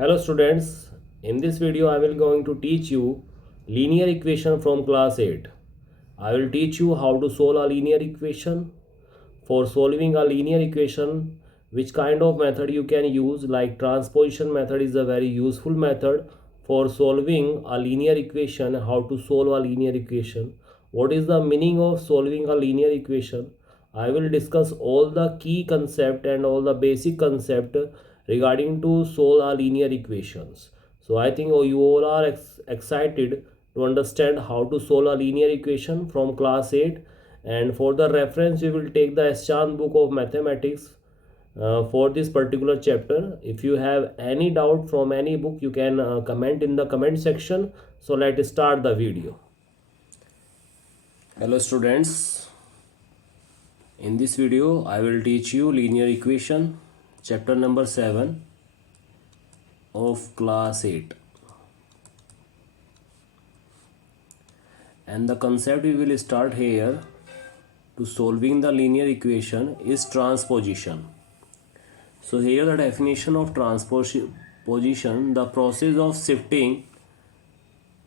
Hello students, in this video I will going to teach you linear equation from class 8. I will teach you how to solve a linear equation. For solving a linear equation, which kind of method you can use, like transposition method is a very useful method for solving a linear equation. How to solve a linear equation, what is the meaning of solving a linear equation. I will discuss all the key concept and all the basic concept regarding to solve a linear equations. So I think you all are excited to understand how to solve a linear equation from class 8. And for the reference we will take the Eschan book of mathematics for this particular chapter. If you have any doubt from any book, you can comment in the comment section. So let's start the video. Hello students, in this video I will teach you linear equation chapter number 7 of class 8, and the concept we will start here to solving the linear equation is transposition. So here the definition of transposition, the process of shifting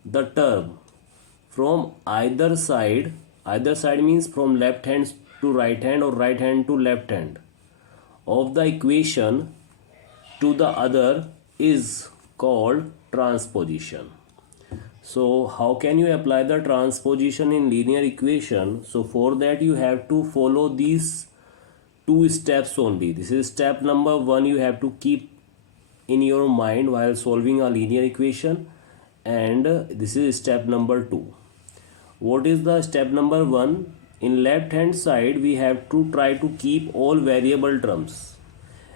the term from either side means from left hand to right hand or right hand to left hand of the equation to the other is called transposition. So how can you apply the transposition in linear equation? So for that you have to follow these two steps only. This is step number 1 you have to keep in your mind while solving a linear equation, and this is step number 2. What is the step number 1? In left hand side we have to try to keep all variable terms,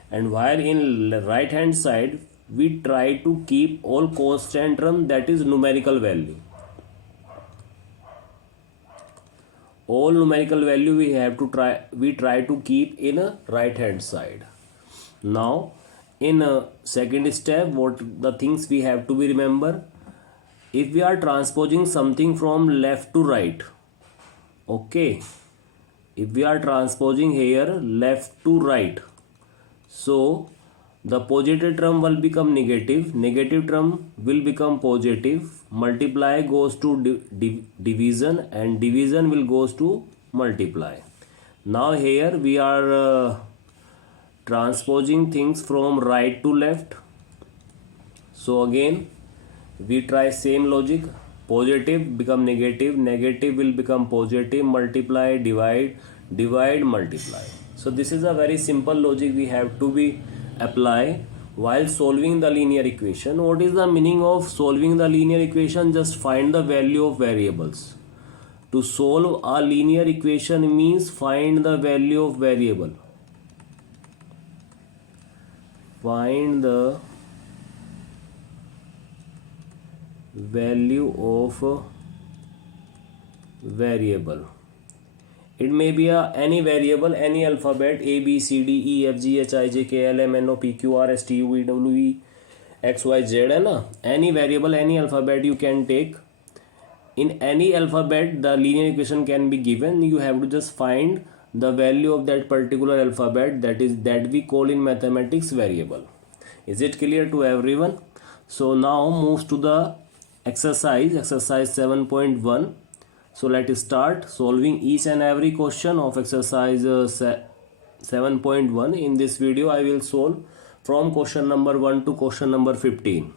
and while in right hand side we try to keep all constant term, that is numerical value. All numerical value we try to keep in a right hand side. Now in a second step, what the things we have to be remember, if we are transposing something from left to right, okay, if we are transposing here left to right, so the positive term will become negative, negative term will become positive, multiply goes to division, and division will goes to multiply. Now here we are transposing things from right to left. So again we try same logic, positive become negative, negative will become positive, multiply, divide, multiply. So this is a very simple logic we have to be apply while solving the linear equation. What is the meaning of solving the linear equation? Just find the value of variables. To solve a linear equation means find the value of variable. Find the value of variable. It may be any variable, any alphabet, A, B, C, D, E, F, G, H, I, J, K, L, M, N, O, P, Q, R, S, T, U, V, W, E, X, Y, Z है ना. Any variable, any alphabet you can take. In any alphabet the linear equation can be given. You have to just find the value of that particular alphabet, that we call in mathematics variable. Is it clear to everyone? So now moves to the exercise 7.1. So let's start solving each and every question of exercise 7.1. In this video I will solve from question number 1 to question number 15.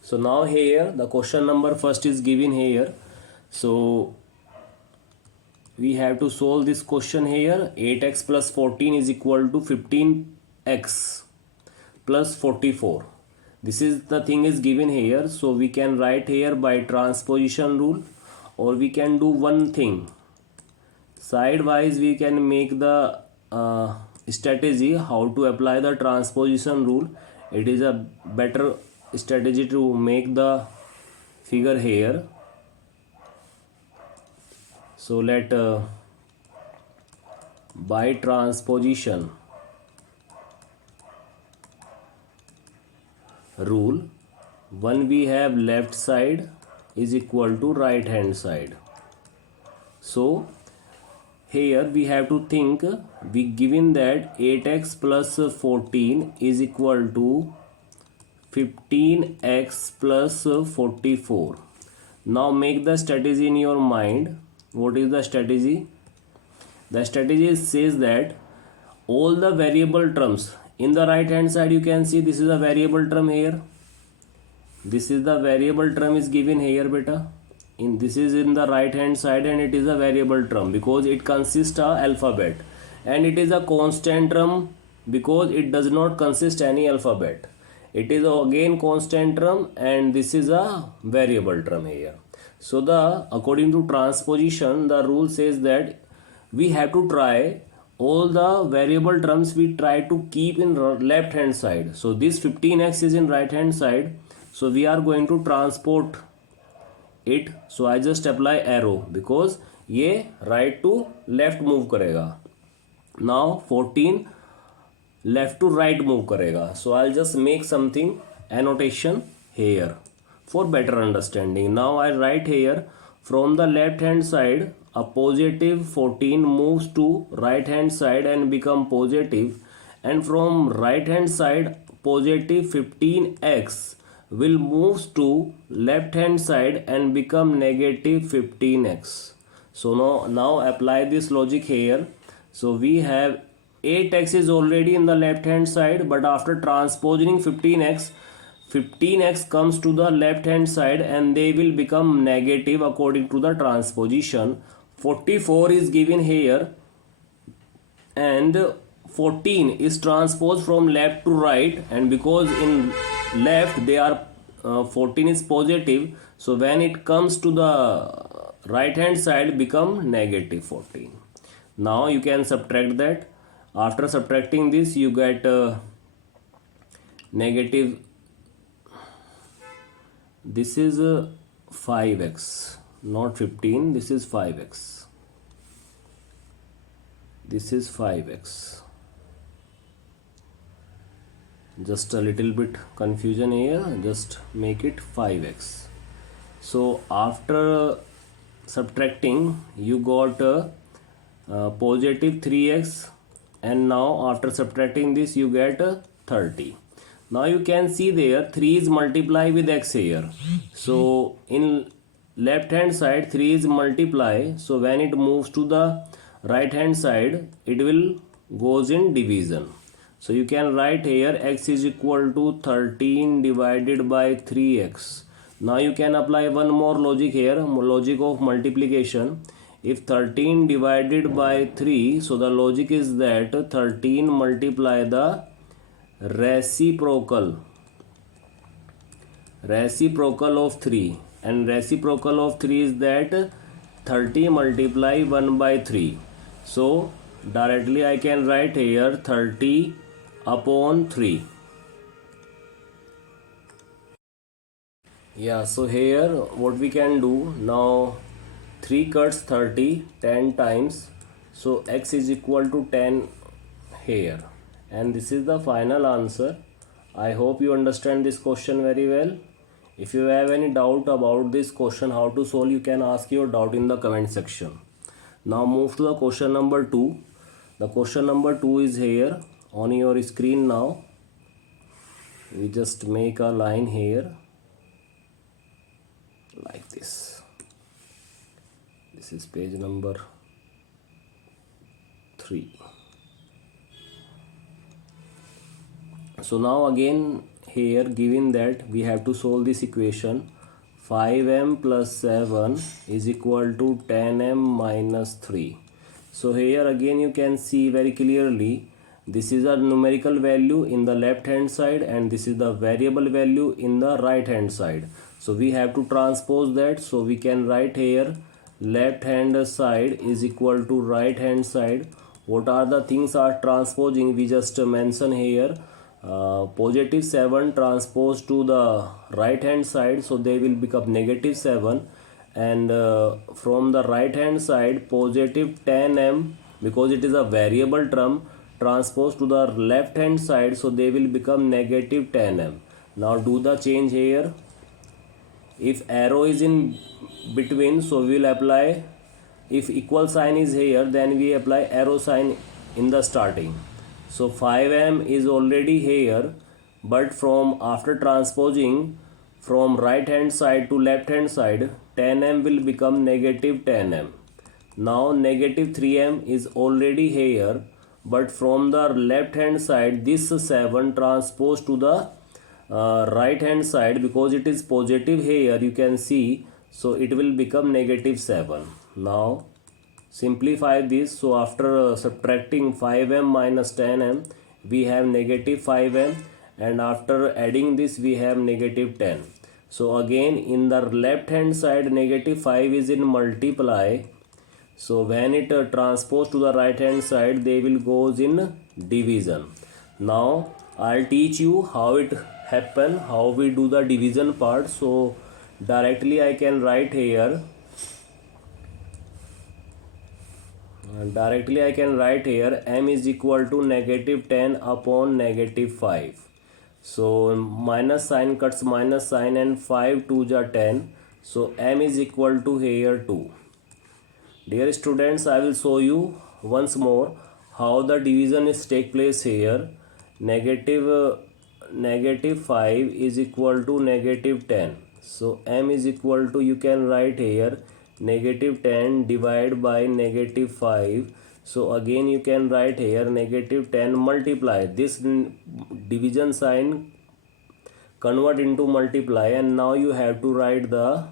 So now here the question number first is given here. So we have to solve this question here. 8x plus 14 is equal to 15x plus 44. This is the thing is given here. So we can write here by transposition rule, or we can do one thing. Sidewise we can make the strategy how to apply the transposition rule. It is a better strategy to make the figure here. So let by transposition rule, one we have left side is equal to right hand side. So here we have to think, we given that 8x plus 14 is equal to 15x plus 44. Now make the strategy in your mind. What is the strategy? The strategy says that all the variable terms in the right hand side, you can see this is a variable term here. This is the variable term is given here, beta. This is in the right hand side and it is a variable term because it consists of alphabet, and it is a constant term because it does not consist any alphabet. It is again constant term and this is a variable term here. So the according to transposition, the rule says that we have to try all the variable terms we try to keep in left hand side. So this 15x is in right hand side, so we are going to transport it. So I just apply arrow because ये right to left move करेगा. Now 14 left to right move करेगा. So I'll just make something annotation here for better understanding. Now I write here, from the left hand side a positive 14 moves to right hand side and become positive, and from right hand side positive 15x will move to left hand side and become negative 15x. So now apply this logic here. So we have 8x is already in the left hand side, but after transposing 15x comes to the left hand side and they will become negative according to the transposition. 44 is given here and 14 is transposed from left to right, and because in left they are 14 is positive, so when it comes to the right hand side become negative 14. Now you can subtract that. After subtracting this you get negative, this is 5x, not 15, this is 5x, this is 5x. Just a little bit confusion here, just make it 5x. So after subtracting you got positive 3x, and now after subtracting this you get 30. Now you can see there 3 is multiply with x here. So in left hand side 3 is multiply, so when it moves to the right hand side it will goes in division. So you can write here x is equal to 13 divided by 3x. Now you can apply one more logic here, logic of multiplication. If 13 divided by 3, so the logic is that 13 multiply the reciprocal of 3, and reciprocal of 3 is that 30 multiply 1 by 3. So directly I can write here 30 upon 3. Yeah, so here what we can do now, 3 cuts 30 10 times, so x is equal to 10 here, and this is the final answer. I hope you understand this question very well. If you have any doubt about this question how to solve, you can ask your doubt in the comment section. Now move to the question number 2. The question number 2 is here on your screen. Now we just make a line here like this. This is page number 3. So now again here given that we have to solve this equation, 5m plus 7 is equal to 10m minus 3. So here again you can see very clearly this is a numerical value in the left hand side and this is the variable value in the right hand side. So we have to transpose that. So we can write here left hand side is equal to right hand side. What are the things are transposing? We just mention here positive 7 transposed to the right hand side, so they will become negative 7, and from the right hand side positive 10m, because it is a variable term, transposed to the left hand side, so they will become negative 10m. Now do the change here. If arrow is in between, so we will apply if equal sign is here, then we apply arrow sign in the starting. So 5m is already here, but from after transposing from right hand side to left hand side, 10m will become negative 10m. Now negative 3m is already here, but from the left hand side this 7 transposed to the right hand side, because it is positive here, you can see, so it will become negative 7. Now simplify this. So after subtracting 5m minus 10m, we have negative 5m, and after adding this we have negative 10. So again in the left hand side negative 5 is in multiply, so when it transposed to the right hand side, they will goes in division. Now I'll teach you how it happen, how we do the division part. So directly I can write here, m is equal to negative 10 upon negative 5. So minus sign cuts minus sign, and 5 2 are 10, so m is equal to here 2. Dear students, I will show you once more how the division is take place here. Negative 5 is equal to negative 10. So m is equal to, you can write here, negative 10 divided by negative 5. So again you can write here negative 10 multiply. This division sign convert into multiply, and now you have to write the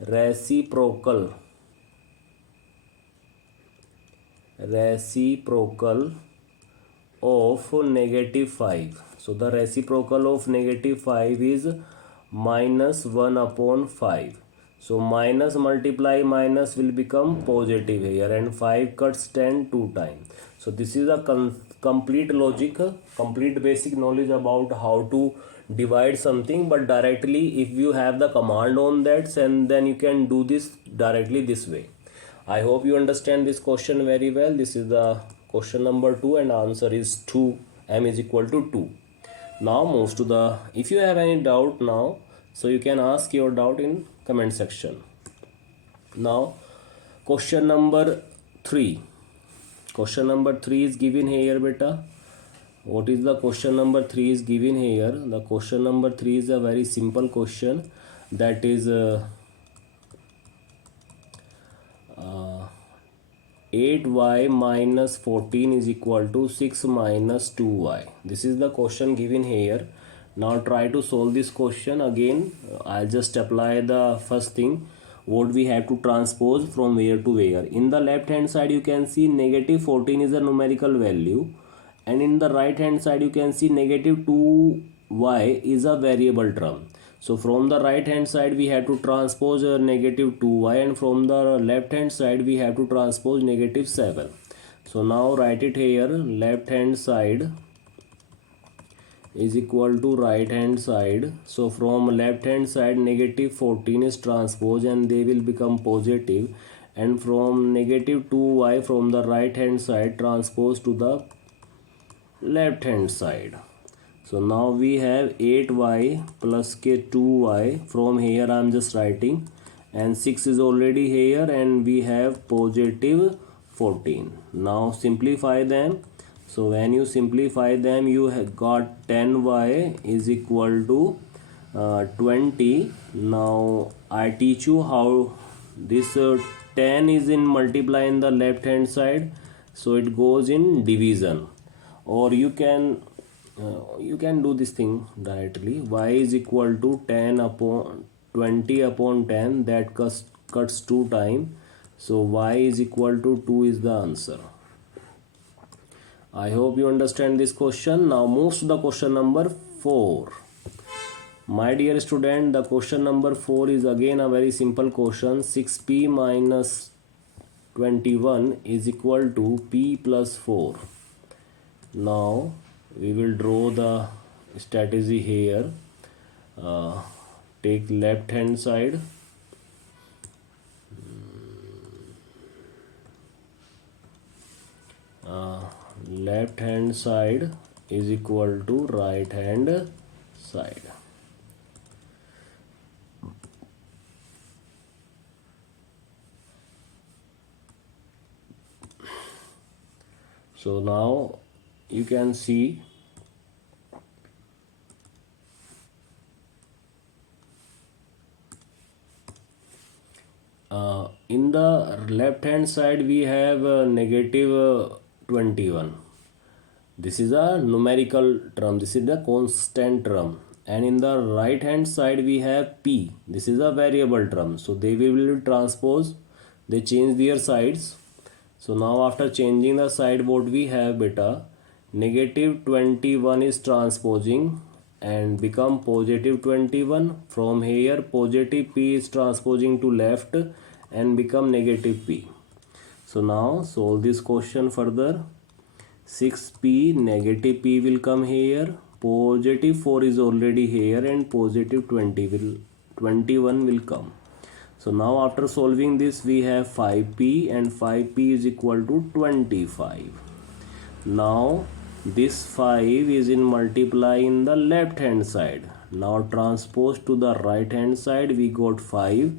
reciprocal of negative 5. So the reciprocal of negative 5 is minus 1 upon 5. So minus multiply minus will become positive here, and 5 cuts 10 2 times. So this is a complete logic, complete basic knowledge about how to divide something. But directly if you have the command on that, and then you can do this directly this way. I hope you understand this question very well. This is the question number 2, and answer is 2. M is equal to 2. Now moves to the, if you have any doubt now, so you can ask your doubt in comment section. Now question number 3. Question number 3 is given here, beta. What is the question number 3 is given here? The question number 3 is a very simple question, that is 8y minus 14 is equal to 6 minus 2y. This is the question given here. Now try to solve this question. Again I'll just apply the first thing, what we have to transpose from where to where. In the left hand side you can see negative 14 is a numerical value, and in the right hand side you can see negative 2y is a variable term. So from the right hand side we have to transpose negative 2y, and from the left hand side we have to transpose negative 7. So now write it here, left hand side is equal to right hand side. So from left hand side negative 14 is transposed, and they will become positive, and from negative 2y from the right hand side transposed to the left hand side. So now we have 8y plus k 2y. From here I am just writing, and 6 is already here, and we have positive 14. Now simplify them. So when you simplify them, you have got 10y is equal to 20. Now I teach you how this 10 is in multiply in the left hand side, so it goes in division. Or you can do this thing directly. Y is equal to 10 upon 20 upon 10, that cuts 2 times. So y is equal to 2 is the answer. I hope you understand this question. Now moves to the question number 4. My dear student, the question number 4 is again a very simple question. 6p minus 21 is equal to p plus 4. Now we will draw the strategy here. Take left hand side. Left hand side is equal to right hand side. So now you can see in the left hand side we have negative 21. This is a numerical term, this is the constant term, and in the right hand side we have p, this is a variable term. So they will transpose, they change their sides. So now after changing the side, what we have beta, negative 21 is transposing and become positive 21. From here positive p is transposing to left and become negative p. So now solve this question further. 6p, negative p will come here, positive 4 is already here, and positive 21 will come. So now after solving this we have 5p, and 5p is equal to 25. Now this 5 is in multiply in the left hand side. Now transpose to the right hand side, we got 5.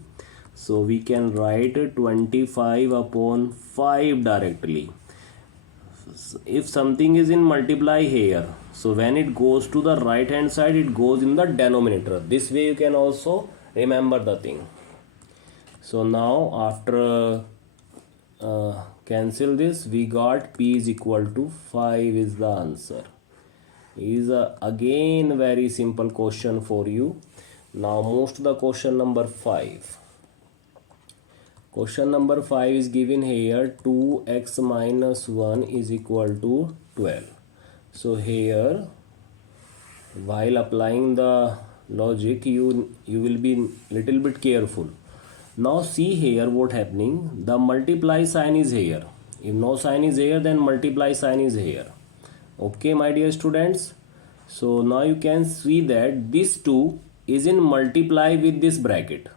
So we can write 25 upon 5 directly. If something is in multiply here, so when it goes to the right hand side, it goes in the denominator. This way you can also remember the thing. So now after cancel this, we got p is equal to 5 is the answer. Is again very simple question for you. Now move to the question number 5. Question number 5 is given here, 2x minus 1 is equal to 12. So here while applying the logic you will be little bit careful. Now see here what happening, the multiply sign is here. If no sign is here, then multiply sign is here. Okay my dear students. So now you can see that this 2 is in multiply with this bracket.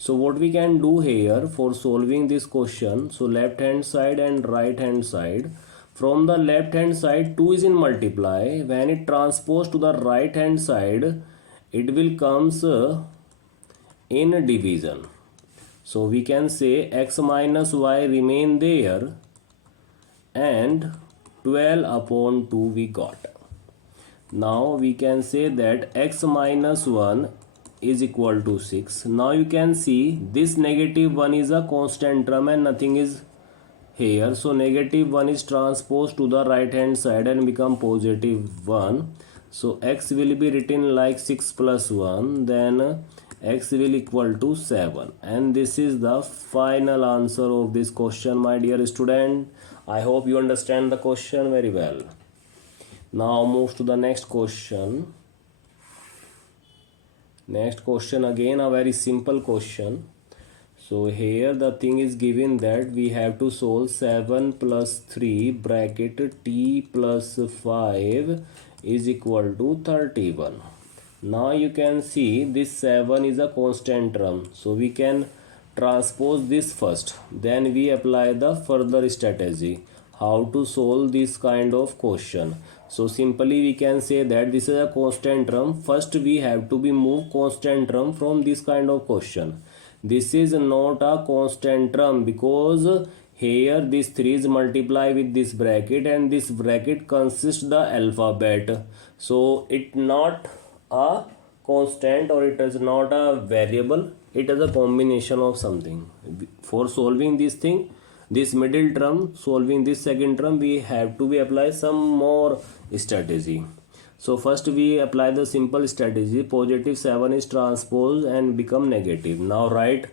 So what we can do here for solving this question, so left hand side and right hand side. From the left hand side 2 is in multiply, when it transposed to the right hand side it will comes in division. So we can say x minus y remain there and 12 upon 2 we got. Now we can say that x minus 1 is equal to 6. Now you can see this negative 1 is a constant term and nothing is here. So negative 1 is transposed to the right hand side and become positive 1. So x will be written like 6 plus 1, then x will equal to 7. And this is the final answer of this question my dear student. I hope you understand the question very well. Now move to the next question. Next question again a very simple question. So here the thing is given that we have to solve 7 plus 3 bracket t plus 5 is equal to 31. Now you can see this 7 is a constant term. So we can transpose this first. Then we apply the further strategy. How to solve this kind of question. So simply we can say that this is a constant term. First we have to be move constant term from this kind of question. This is not a constant term because here this 3 is multiply with this bracket and this bracket consists the alphabet. So it not a constant or it is not a variable. It is a combination of something. For solving this thing, this middle term, solving this second term, we have to be apply some more strategy. So first we apply the simple strategy. Positive 7 is transposed and become negative. Now write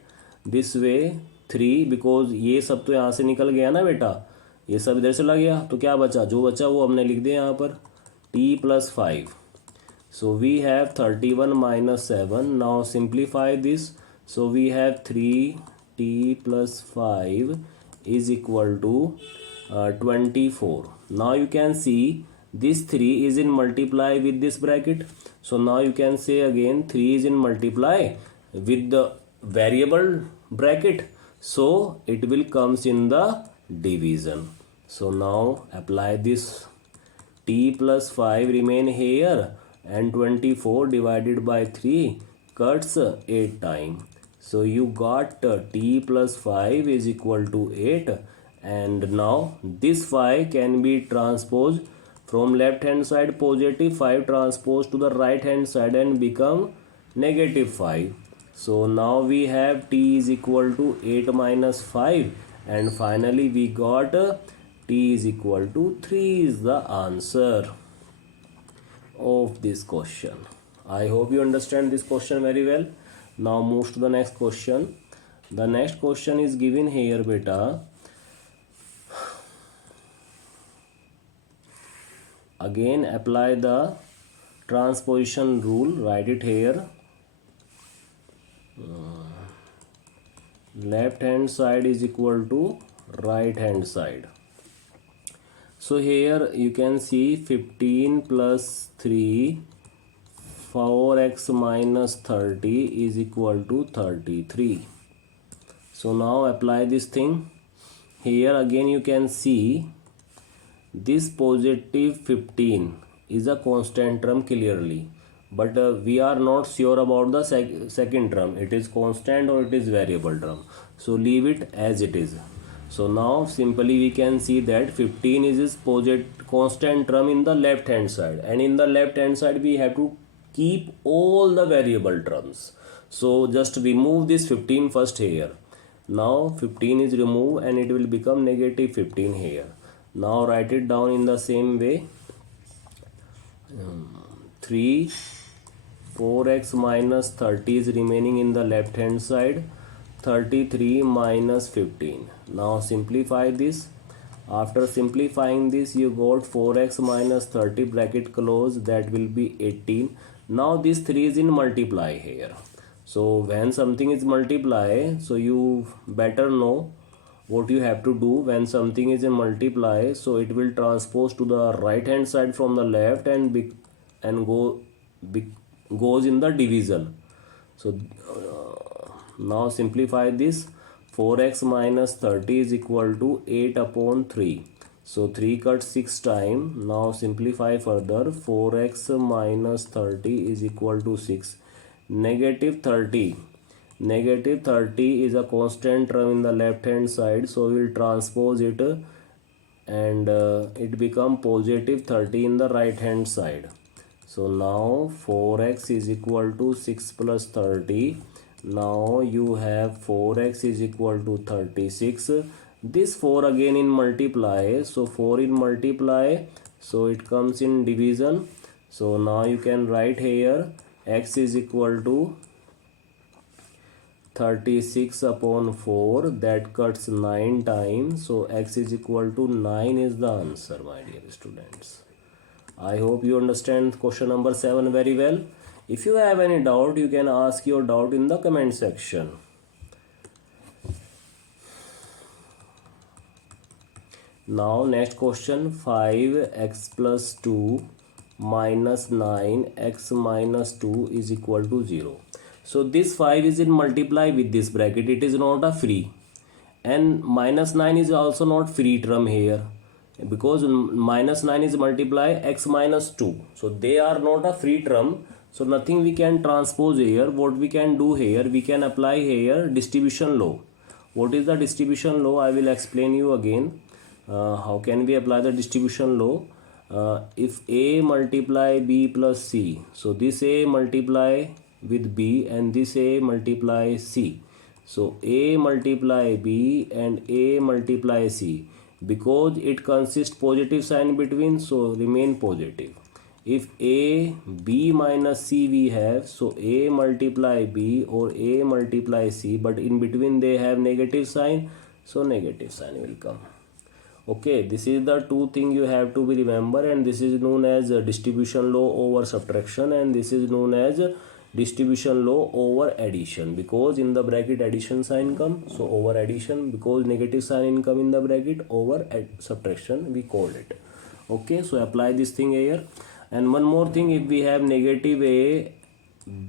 this way 3 because ये सब तो यहाँ से निकल गया ना बेटा, ये सब इधर चला गया, तो क्या बचा, जो बचा वो हमने लिख दिया यहाँ पर t plus 5. So we have 31 minus 7. Now simplify this. So we have 3t plus 5 is equal to 24. Now you can see this 3 is in multiply with this bracket. So now you can say again 3 is in multiply with the variable bracket. So it will comes in the division. So now apply this, t plus 5 remain here and 24 divided by 3 cuts 8 times. So you got t plus 5 is equal to 8 and now this 5 can be transposed from left hand side positive 5 transposed to the right hand side and become negative 5. So now we have t is equal to 8 minus 5, and finally we got t is equal to 3 is the answer of this question. I hope you understand this question very well. Now move to the next question. The next question is given here, beta. Again apply the transposition rule. Write it here. Left hand side is equal to right hand side. So here you can see 15 plus 3, 4x minus 30 is equal to 33. So now apply this thing. Here again you can see this positive 15 is a constant term clearly, but we are not sure about the second term. It is constant or it is variable term. So leave it as it is. So now simply we can see that 15 is this constant term in the left hand side, and in the left hand side we have to keep all the variable terms. So just remove this 15 first here. Now 15 is removed and it will become negative 15 here. Now write it down in the same way. 3, 4x minus 30 is remaining in the left hand side. 33 minus 15. Now simplify this. After simplifying this, you got 4x minus 30 bracket close, that will be 18. Now this 3 is in multiply here. So when something is multiply, so you better know what you have to do when something is in multiply. So it will transpose to the right hand side from the left and goes in the division. So now simplify this. 4x minus 30 is equal to 8 upon 3. So 3 cut 6 times. Now simplify further. 4x minus 30 is equal to 6. Negative 30. Negative 30 is a constant term in the left hand side. So we will transpose it and it become positive 30 in the right hand side. So now 4x is equal to 6 plus 30. Now you have 4x is equal to 36. This 4 again in multiply. So 4 in multiply. So it comes in division. So now you can write here x is equal to 36 upon 4. That cuts 9 times. So x is equal to 9 is the answer, my dear students. I hope you understand question number 7 very well. If you have any doubt, you can ask your doubt in the comment section. Now next question, 5x plus 2 minus 9x minus 2 is equal to 0. So this 5 is in multiply with this bracket. It is not a free, and minus 9 is also not free term here, because minus 9 is multiply x minus 2. So they are not a free term. So nothing we can transpose here. What we can do here, we can apply here distribution law. What is the distribution law? I will explain you again. How can we apply the distribution law? If a multiply b plus c, so this a multiply with b and this a multiply c. So a multiply b and a multiply c. Because it consists positive sign between, so remain positive. If a b minus c we have, so a multiply b or a multiply c, but in between they have negative sign, so negative sign will come. Okay, this is the two thing you have to be remember, and this is known as distribution law over subtraction, and this is known as distribution law over addition, because in the bracket addition sign come, so over addition, because negative sign come in the bracket, over subtraction we called it. Okay, so apply this thing here. And one more thing, if we have negative a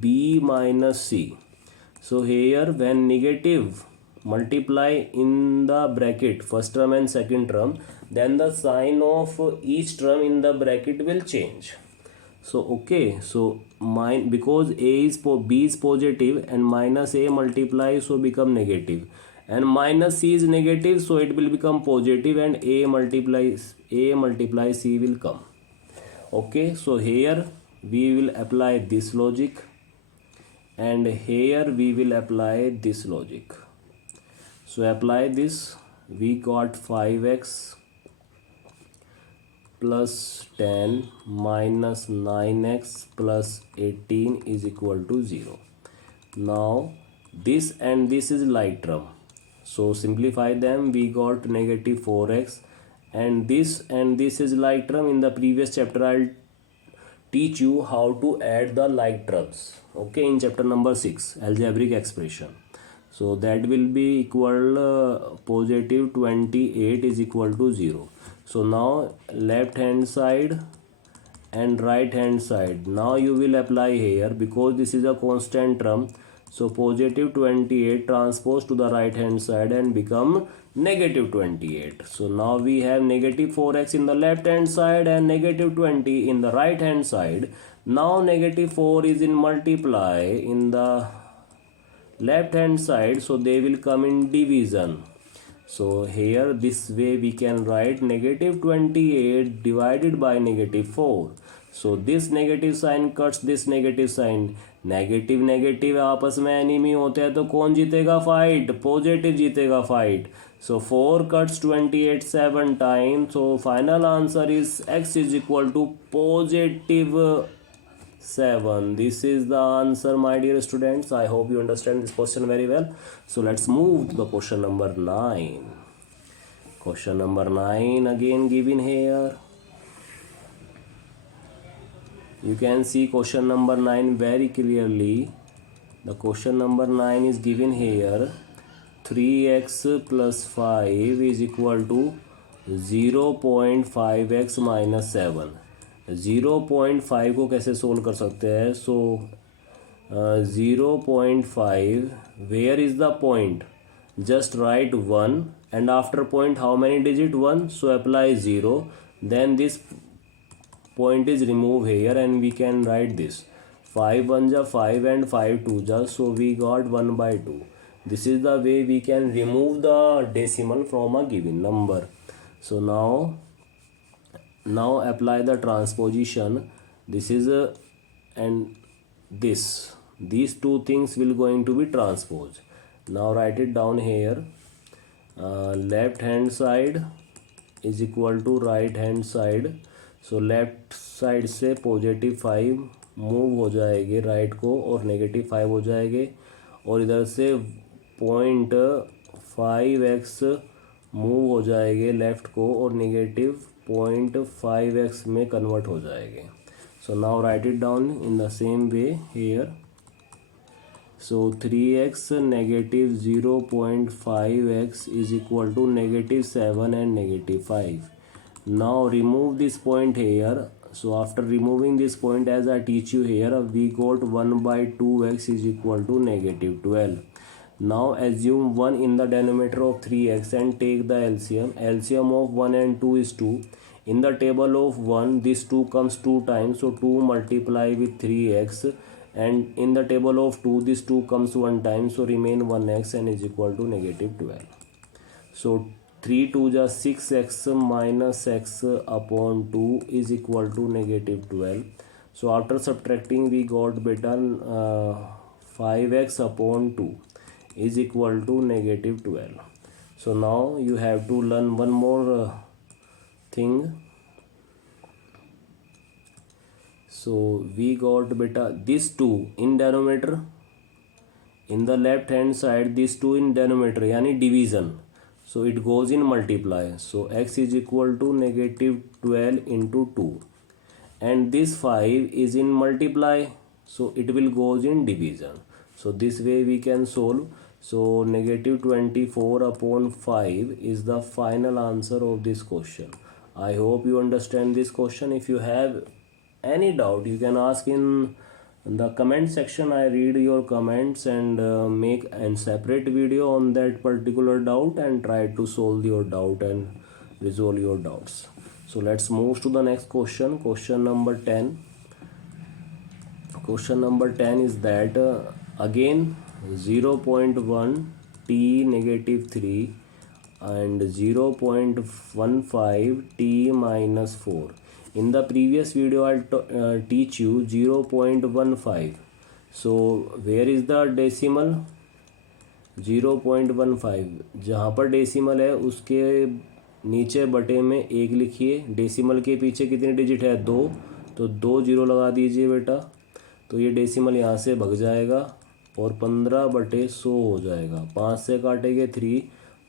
b minus c, so here when negative multiply in the bracket first term and second term, then the sign of each term in the bracket will change. So okay, so because a is b is positive and minus a multiply, so become negative, and minus c is negative, so it will become positive, and a multiply c will come. Okay, so here we will apply this logic, and here we will apply this logic. So apply this, we got 5x plus 10 minus 9x plus 18 is equal to 0. Now this and this is like term, so simplify them, we got negative 4x, and this is like term. In the previous chapter I'll teach you how to add the like terms, okay, in chapter number 6, algebraic expression. So that will be equal positive 28 is equal to 0. So now left hand side and right hand side, now you will apply here, because this is a constant term. So positive 28 transpose to the right hand side and become negative 28. So now we have negative 4x in the left hand side and negative 20 in the right hand side. Now negative 4 is in multiply in the left hand side, so they will come in division. So here this way we can write negative 28 divided by negative 4. So this negative sign cuts this negative sign. Negative negative आपस में enemy होते हैं, तो कौन जीतेगा fight? Positive जीतेगा fight. So 4 cuts 28 7 times. So final answer is x is equal to positive 7. This is the answer, my dear students. I hope you understand this question very well. So let's move to the question number 9. Question number 9 again given here. You can see question number 9 very clearly. The question number 9 is given here. 3x plus 5 is equal to 0.5x minus 7. 0.5 को कैसे solve कर सकते हैं? सो 0.5, where is the point? Just write 1, and after point how many digit? 1. So apply 0, then this point is removed here, and we can write this 5 1 ja 5 and 5 2 ja, so we got 1 by 2. This is the way we can remove the decimal from a given number. So now apply the transposition. This is and these two things will going to be transposed. Now write it down here. Left hand side is equal to right hand side. So left side से positive 5 move हो जाएंगे right को, और negative 5 हो जाएंगे, और इधर से 0.5x मूव हो जाएंगे लेफ़्ट को, और नेगेटिव 0.5x में कन्वर्ट हो जाएंगे. So now write it down in the same way here. So 3x negative 0.5x is equal to negative 7 and negative 5. Now remove this point here. So after removing this point, as I teach you here, we got 1 by 2x is equal to negative 12. Now assume 1 in the denominator of 3x and take the LCM. LCM of 1 and 2 is 2. In the table of 1, this 2 comes 2 times, so 2 multiply with 3x. And in the table of 2, this 2 comes 1 time, so remain 1x and is equal to negative 12. So 3 2 ja 6x minus x upon 2 is equal to negative 12. So after subtracting, we got beta 5x upon 2 is equal to negative 12. So now you have to learn one more thing. So we got beta this 2 in denominator, in the left hand side this 2 in denominator yani division, so it goes in multiply. So x is equal to negative 12 into 2, and this 5 is in multiply, so it will goes in division. So this way we can solve. So negative 24 upon 5 is the final answer of this question. I hope you understand this question. If you have any doubt, you can ask in the comment section. I read your comments and make a separate video on that particular doubt and try to solve your doubt and resolve your doubts. So let's move to the next question. Question number 10. Question number 10 is that again 0.1 t negative 3 and 0.15 t minus 4. In the previous video I'll teach you 0.15. so where is the decimal? 0.15 जहाँ पर decimal है उसके नीचे बटे में एक लिखिए। Decimal के पीछे कितनी डिजिट है? 2, तो 2 जीरो लगा दीजिए बेटा। तो ये डेसिमल यहाँ से भग जाएगा और 15/100 हो जाएगा। 5 से काटेंगे 3,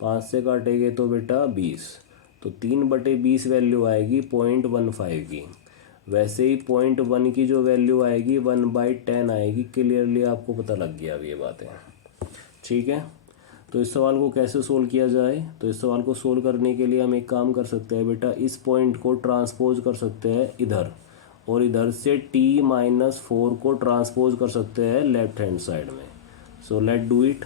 5 से काटेंगे तो बेटा 20, तो 3/20 वैल्यू आएगी 0.15 की। वैसे ही 0.1 की जो वैल्यू आएगी 1/10 आएगी। क्लियरली आपको पता लग गया अब ये बातें, ठीक है। तो इस सवाल को कैसे सोल्व किया जाए? तो इस सवाल को सोल्व करने के लिए हम एक काम कर सकते हैं बेटा, इस पॉइंट को ट्रांसपोज कर सकते हैं इधर, और इधर से t-4 को ट्रांसपोज कर सकते हैं लेफ्ट हैंड साइड में। So let do it.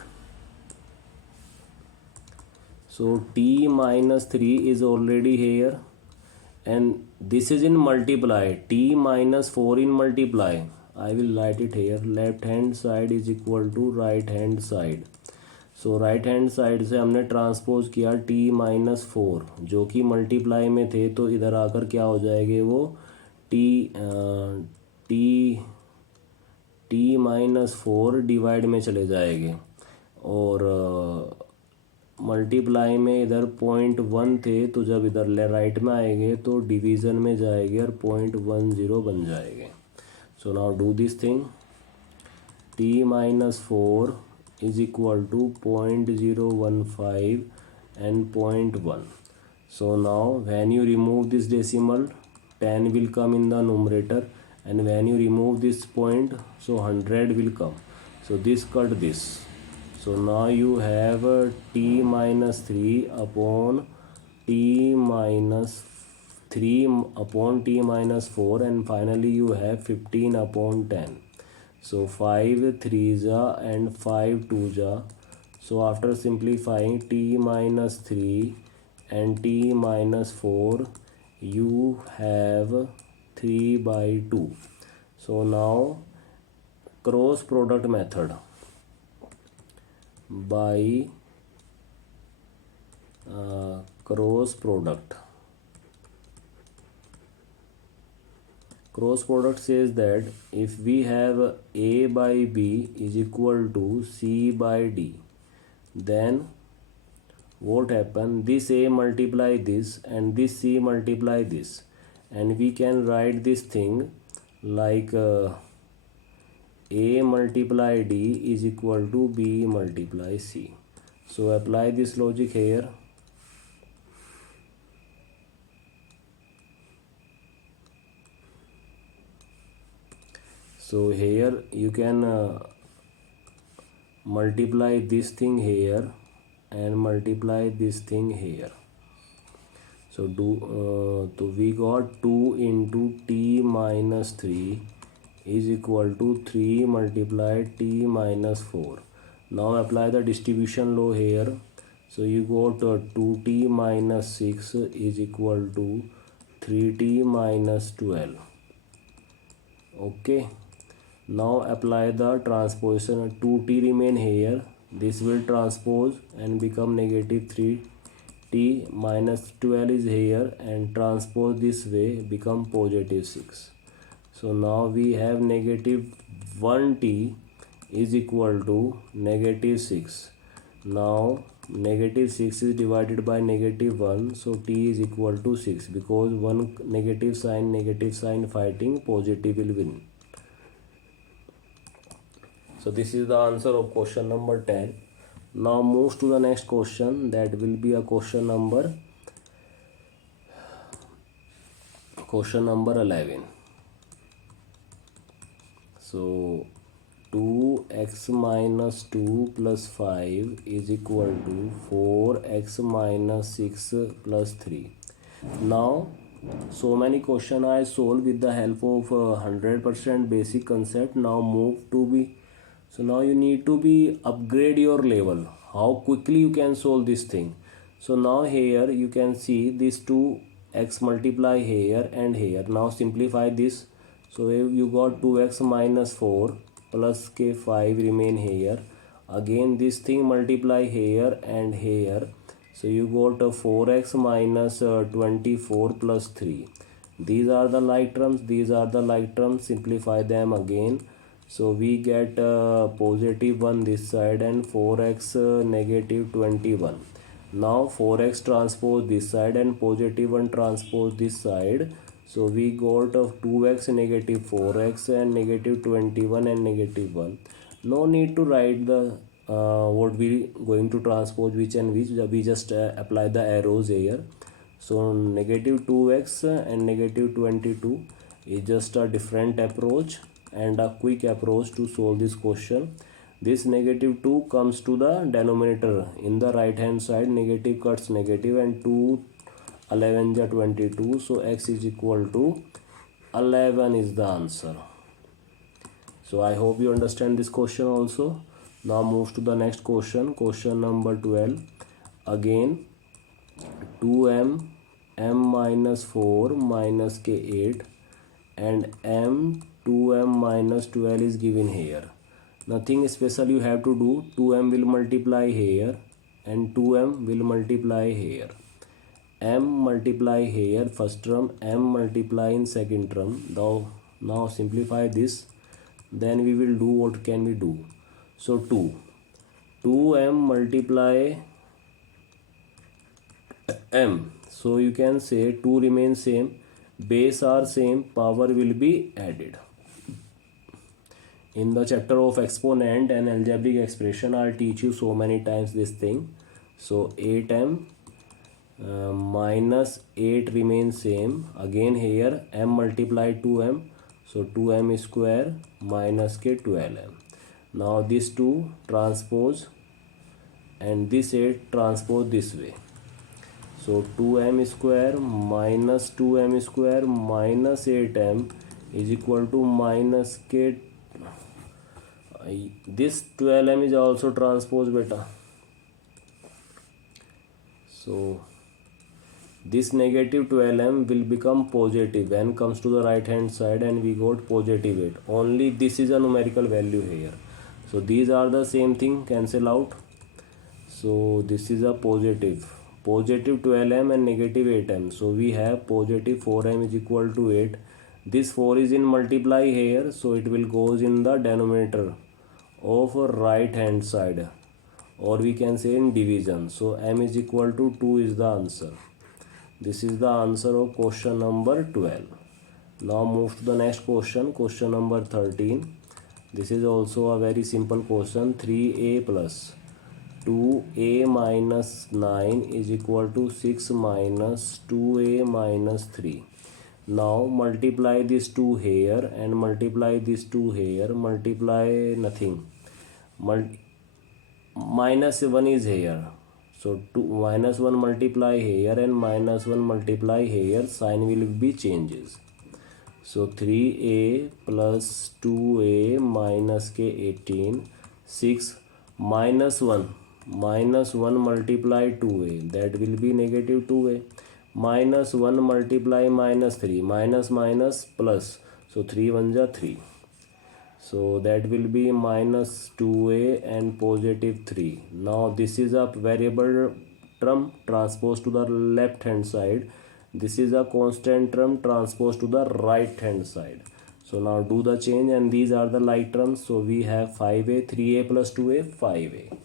So t-3 is already hair and this is in multiply, t-4 in multiply. I will write it here. Left hand side is equal to right hand side. So right hand side से हमने transpose किया t-4 जो कि multiply में थे, तो इधर आकर क्या हो जाएंगे वो t-4 डिवाइड में चले जाएंगे, और मल्टीप्लाई में इधर 0.1 थे, तो जब इधर राइट में आएंगे तो डिवीज़न में जाएंगे और 0.10 बन जाएंगे। So now do this thing. t-4 is equal to 0.015 and 0.1. So now when you remove this decimal 10 will come in the numerator, and when you remove this point so 100 will come. So this cut this. So now you have t-3 upon t-4, and finally you have 15 upon 10. So 5 3s and 5 2s. So after simplifying t-3 and t-4, you have 3/2. So now cross product method by cross product. Cross product says that if we have a by b is equal to c by d, then what happen? This a multiply this and this c multiply this, and we can write this thing like a multiply d is equal to b multiply c. So apply this logic here. So here you can multiply this thing here and multiply this thing here. So so we got 2 into t-3 is equal to 3 multiplied t-4. Now apply the distribution law here. So you got 2t-6 is equal to 3t-12. Okay. Now apply the transposition. 2t remain here, this will transpose and become negative 3t-12 is here, and transpose this way become positive 6. So now we have negative 1t is equal to negative 6. Now negative 6 is divided by negative 1, so t is equal to 6, because one negative sign fighting, positive will win. So this is the answer of question number 10. Now move to the next question, that will be a question number 11. So 2x minus 2 plus 5 is equal to 4x minus 6 plus 3. Now so many question I solve with the help of 100% basic concept. Now move to be, so now you need to be upgrade your level, how quickly you can solve this thing. So now here you can see these 2x multiply here and here. Now simplify this. So you got 2x minus 4 plus k 5 remain here. again this thing multiply here and here, so you got 4x minus 24 plus 3. These are the like terms, these are the like terms, simplify them again. So we get positive 1 this side and 4x negative 21. Now 4x transpose this side and positive 1 transpose this side. So we got of 2x negative 4x and negative 21 and negative 1. No need to write the what we going to transpose which and which, we just apply the arrows here. So negative 2x and negative 22 is just a different approach and a quick approach to solve this question. This negative 2 comes to the denominator in the right hand side, negative cuts negative and 2 11 ja 22, so x is equal to 11 is the answer. So I hope you understand this question also. Now move to the next question, question number 12. Again 2m m minus 4 minus k 8 and m 2m minus 12 is given here. Nothing special you have to do. 2m will multiply here and 2m will multiply here. M multiply here first term, m multiply in second term. Now simplify this, then we will do what can we do. So 2m multiply m, so you can say 2 remains same, base are same, power will be added. In the chapter of exponent and algebraic expression, I'll teach you so many times this thing. So 8m minus 8 remains same, again here m multiply 2m, so 2m square minus k 12m. Now this 2 transpose and this 8 transpose this way. So 2m square minus 2m square minus 8m is equal to minus k. This 12m is also transpose beta. So this negative 12m will become positive when comes to the right hand side and we got positive 8. Only this is a numerical value here. So these are the same thing, cancel out. So this is a positive 12m and negative 8m. So we have positive 4m is equal to 8. This 4 is in multiply here, so it will goes in the denominator of right hand side, or we can say in division. So m is equal to 2 is the answer. This is the answer of question number 12. Now move to the next question, question number 13. This is also a very simple question. 3a plus 2a minus 9 is equal to 6 minus 2a minus 3. Now multiply this 2 here and multiply this 2 here, multiply nothing. Minus 1 is here. So minus 1 multiply here and minus 1 multiply here, sign will be changes. So 3a plus 2a minus k 18, 6 minus 1 multiply 2a, that will be negative 2a, minus 1 multiply minus 3, minus minus plus, so 3 1 ja 3. So that will be minus 2a and positive 3. Now this is a variable term transposed to the left hand side. This is a constant term transposed to the right hand side. So now do the change and these are the like terms. So we have 5a, 3a plus 2a, 5a.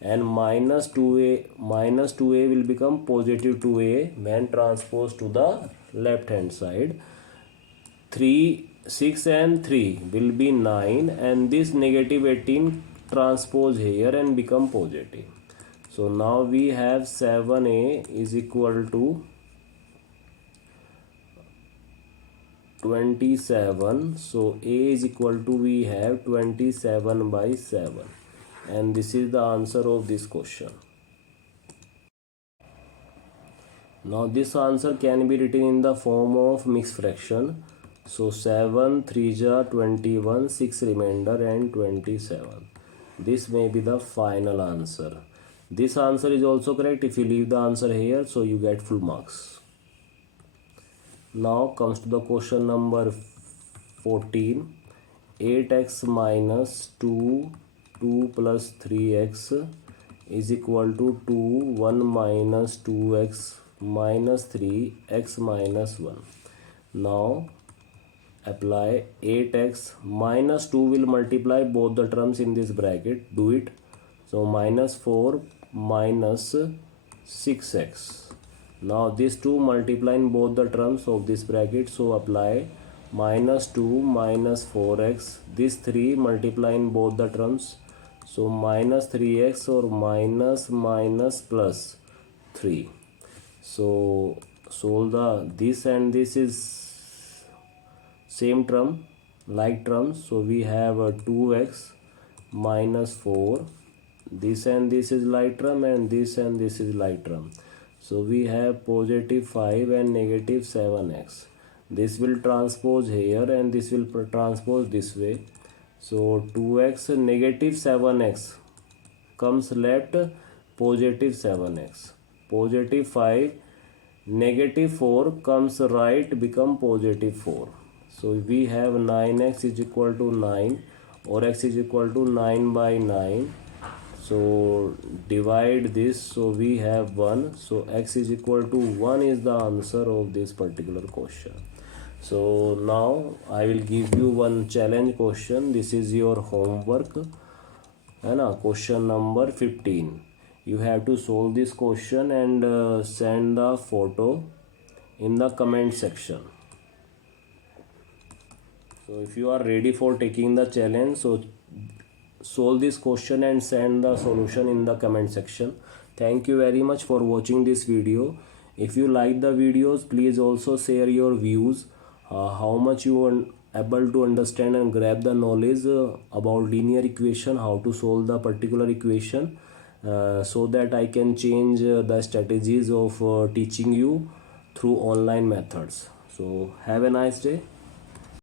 And minus 2a will become positive 2a when transposed to the left hand side. 6 and 3 will be 9 and this negative 18 transpose here and become positive. So now we have 7a is equal to 27. So a is equal to, we have 27 by 7, and this is the answer of this question. Now this answer can be written in the form of mixed fraction. So 7 3 ja 21, 6 remainder and 27. This may be the final answer. This answer is also correct if you leave the answer here, so you get full marks. Now comes to the question number 14. 8x minus 2 2 plus 3x is equal to 2, 1 minus 2x minus 3, x minus 1. Now apply 8x minus 2 will multiply both the terms in this bracket. Do it. So minus 4 minus 6x. Now these two multiply in both the terms of this bracket. So apply minus 2 minus 4x. This 3 multiply in both the terms. So minus 3x or minus plus 3. So solve the this and this is same term, like terms. So we have a 2x minus 4. This and this is like term and this is like term. So we have positive 5 and negative 7x. This will transpose here and this will transpose this way. So 2x negative 7x comes left, positive 7x. Positive 5 negative 4 comes right, become positive 4. So we have 9x is equal to 9 or x is equal to 9 by 9. So divide this, so we have 1. So x is equal to 1 is the answer of this particular question. So now I will give you one challenge question. This is your homework. Question number 15. You have to solve this question and send the photo in the comment section. So if you are ready for taking the challenge, so solve this question and send the solution in the comment section. Thank you very much for watching this video. If you like the videos, please also share your views, how much you are able to understand and grab the knowledge about linear equation, how to solve the particular equation, so that I can change the strategies of teaching you through online methods. So have a nice day.